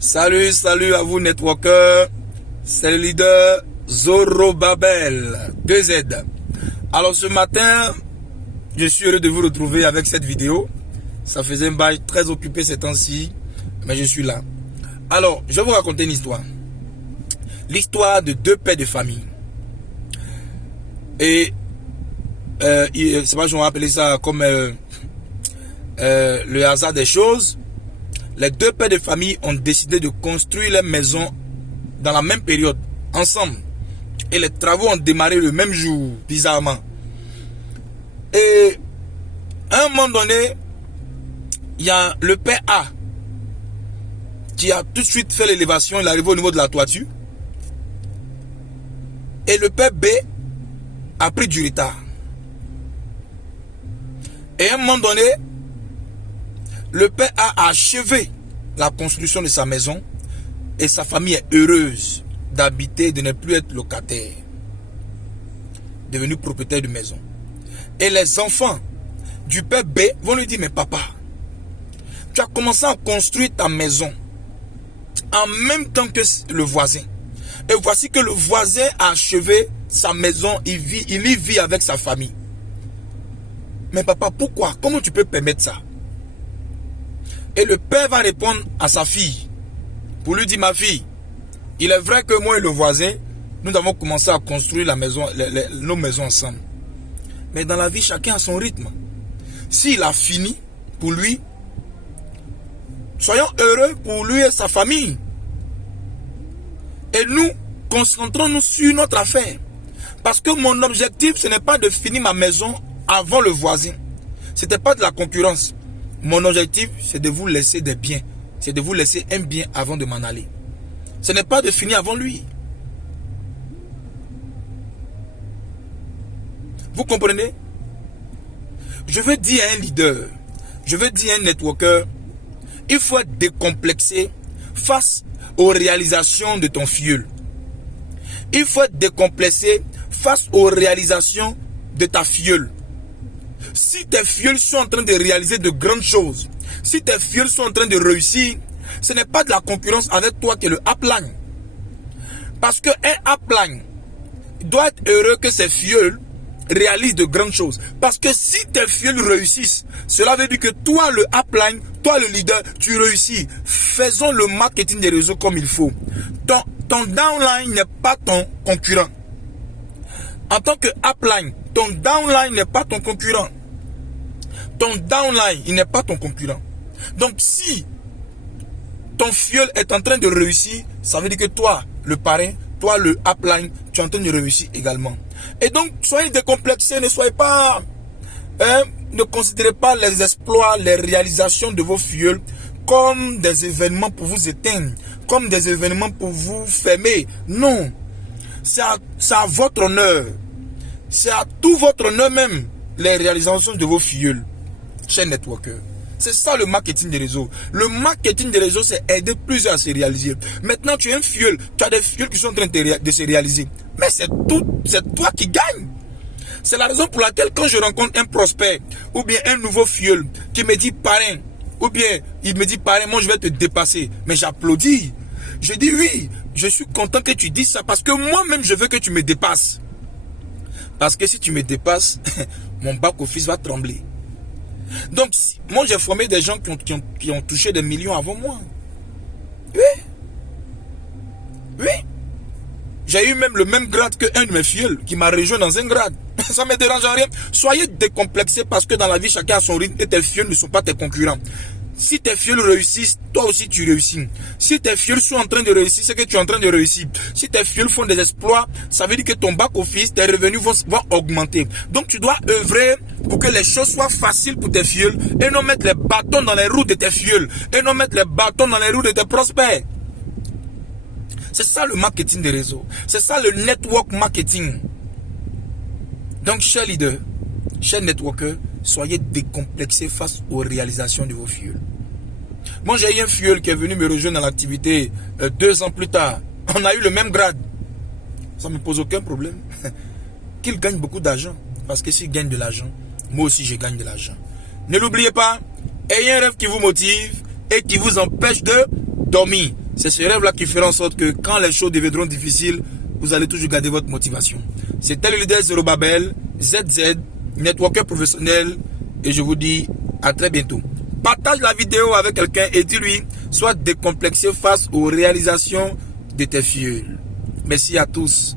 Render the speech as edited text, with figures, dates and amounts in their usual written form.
Salut à vous networkers. C'est le leader Zorobabel 2Z. Alors ce matin, je suis heureux de vous retrouver avec cette vidéo. Ça faisait un bail très occupé ces temps-ci, mais je suis là. Alors, je vais vous raconter une histoire. L'histoire de deux pères de famille. Et c'est pas, je vais appeler ça comme le hasard des choses. Les deux pères de famille ont décidé de construire leur maison dans la même période, ensemble. Et les travaux ont démarré le même jour, bizarrement. Et à un moment donné, il y a le père A qui a tout de suite fait l'élévation, il est arrivé au niveau de la toiture. Et le père B a pris du retard. Et à un moment donné, le père a achevé la construction de sa maison et sa famille est heureuse d'habiter, de ne plus être locataire, devenu propriétaire de maison. Et les enfants du père B vont lui dire, mais papa, tu as commencé à construire ta maison en même temps que le voisin. Et voici que le voisin a achevé sa maison, il y vit avec sa famille. Mais papa, pourquoi? Comment tu peux permettre ça? Et le père va répondre à sa fille pour lui dire, ma fille, il est vrai que moi et le voisin, nous avons commencé à construire la maison, nos maisons ensemble. Mais dans la vie, chacun a son rythme. S'il a fini, pour lui, soyons heureux pour lui et sa famille. Et nous, concentrons-nous sur notre affaire. Parce que mon objectif, ce n'est pas de finir ma maison avant le voisin. Ce n'était pas de la concurrence. Mon objectif, c'est de vous laisser des biens. C'est de vous laisser un bien avant de m'en aller. Ce n'est pas de finir avant lui. Vous comprenez? Je veux dire à un leader, je veux dire à un networker, il faut être décomplexé face aux réalisations de ton filleul. Il faut être décomplexé face aux réalisations de ta filleule. Si tes filleuls sont en train de réaliser de grandes choses, si tes filleuls sont en train de réussir, ce n'est pas de la concurrence avec toi qui est le upline. Parce qu'un upline doit être heureux que ses filleuls réalisent de grandes choses. Parce que si tes filleuls réussissent, cela veut dire que toi le upline, toi le leader, tu réussis. Faisons le marketing des réseaux comme il faut. Ton downline n'est pas ton concurrent. En tant que upline, ton downline n'est pas ton concurrent. Ton downline, il n'est pas ton concurrent. Donc si ton filleul est en train de réussir, ça veut dire que toi, le parrain, toi, le upline, tu es en train de réussir également. Et donc, soyez décomplexés, ne soyez pas... ne considérez pas les exploits, les réalisations de vos filleuls comme des événements pour vous éteindre, comme des événements pour vous fermer. Non. C'est à votre honneur. C'est à tout votre honneur même, les réalisations de vos filleuls, chers networkers. C'est ça le marketing des réseaux. Le marketing des réseaux, c'est aider plusieurs à se réaliser. Maintenant, tu es un filleul, tu as des filleuls qui sont en train de se réaliser. Mais c'est toi qui gagne. C'est la raison pour laquelle quand je rencontre un prospect, ou bien un nouveau filleul, qui me dit parrain, ou bien il me dit parrain, moi je vais te dépasser. Mais j'applaudis. Je dis oui, je suis content que tu dises ça parce que moi-même je veux que tu me dépasses. Parce que si tu me dépasses, mon back-office va trembler. Donc, moi j'ai formé des gens qui ont touché des millions avant moi. Oui. Oui. J'ai eu même le même grade qu'un de mes filleuls qui m'a rejoint dans un grade. Ça ne me dérange en rien. Soyez décomplexés parce que dans la vie, chacun a son rythme et tes filleuls ne sont pas tes concurrents. Si tes filleuls réussissent, toi aussi tu réussis. Si tes filleuls sont en train de réussir, c'est que tu es en train de réussir. Si tes filleuls font des exploits, ça veut dire que ton back-office, tes revenus vont augmenter. Donc tu dois œuvrer pour que les choses soient faciles pour tes filleuls et non mettre les bâtons dans les roues de tes filleuls et non mettre les bâtons dans les roues de tes prospects. C'est ça le marketing des réseaux. C'est ça le network marketing. Donc chers leaders, chers networkers, soyez décomplexés face aux réalisations de vos filleuls. Moi, j'ai eu un filleul qui est venu me rejoindre dans l'activité 2 ans plus tard. On a eu le même grade. Ça ne me pose aucun problème. Qu'il gagne beaucoup d'argent. Parce que s'il gagne de l'argent, moi aussi je gagne de l'argent. Ne l'oubliez pas, ayez un rêve qui vous motive et qui vous empêche de dormir. C'est ce rêve-là qui fera en sorte que quand les choses deviendront difficiles, vous allez toujours garder votre motivation. C'était le leader Zerobabel, ZZ, networker professionnel, et je vous dis à très bientôt. Partage la vidéo avec quelqu'un et dis-lui, sois décomplexé face aux réalisations de tes fioles. Merci à tous.